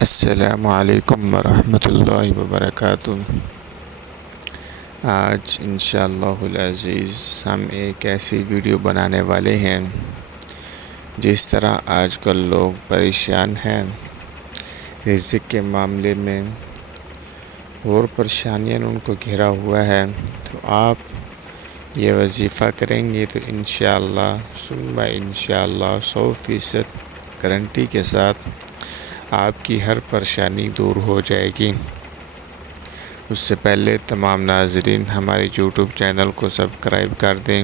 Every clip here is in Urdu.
السلام علیکم ورحمۃ اللہ وبرکاتہ۔ آج انشاءاللہ العزیز ہم ایک ایسی ویڈیو بنانے والے ہیں جس طرح آج کل لوگ پریشان ہیں رزق کے معاملے میں اور پریشانیاں ان کو گھیرا ہوا ہے، تو آپ یہ وظیفہ کریں گے تو انشاءاللہ ثم انشاءاللہ 100% گارنٹی کے ساتھ آپ کی ہر پریشانی دور ہو جائے گی۔ اس سے پہلے تمام ناظرین ہمارے یوٹیوب چینل کو سبسکرائب کر دیں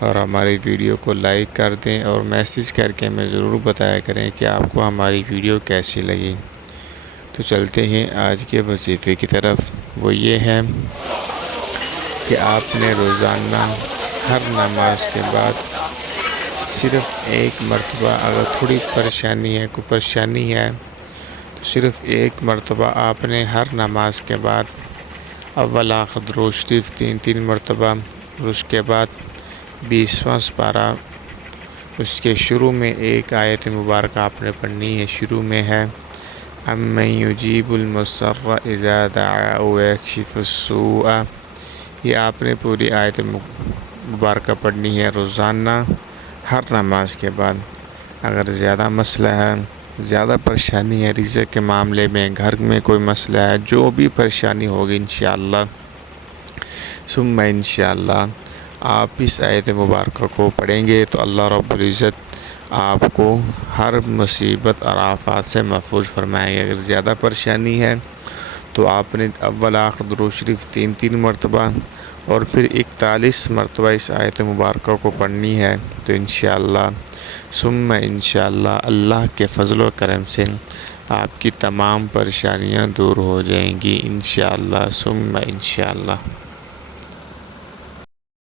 اور ہماری ویڈیو کو لائک کر دیں اور میسیج کر کے ہمیں ضرور بتایا کریں کہ آپ کو ہماری ویڈیو کیسی لگی۔ تو چلتے ہیں آج کے وظیفے کی طرف۔ وہ یہ ہے کہ آپ نے روزانہ ہر نماز کے بعد صرف ایک مرتبہ، اگر تھوڑی پریشانی ہے، کوئی پریشانی ہے، تو صرف ایک مرتبہ آپ نے ہر نماز کے بعد اول آخر درود شریف 3 مرتبہ، اور اس کے بعد 20واں سپارہ، اس کے شروع میں ایک آیت مبارکہ آپ نے پڑھنی ہے۔ شروع میں ہے اَمَّن يُجِيبُ الْمُضْطَرَّ إِذَا دَعَاهُ وَيَكْشِفُ السُّوءَ، یہ آپ نے پوری آیت مبارکہ پڑھنی ہے روزانہ ہر نماز کے بعد۔ اگر زیادہ مسئلہ ہے، زیادہ پریشانی ہے رزق کے معاملے میں، گھر میں کوئی مسئلہ ہے، جو بھی پریشانی ہوگی انشاءاللہ ثم انشاءاللہ آپ اس آیت مبارکہ کو پڑھیں گے تو اللہ رب العزت آپ کو ہر مصیبت اور آفات سے محفوظ فرمائیں گے۔ اگر زیادہ پریشانی ہے تو آپ نے اول آخر درود شریف 3 مرتبہ اور پھر 41 مرتبہ اس آیت مبارکہ کو پڑھنی ہے، تو انشاءاللہ ثم انشاءاللہ اللہ کے فضل و کرم سے آپ کی تمام پریشانیاں دور ہو جائیں گی انشاءاللہ ثم انشاءاللہ۔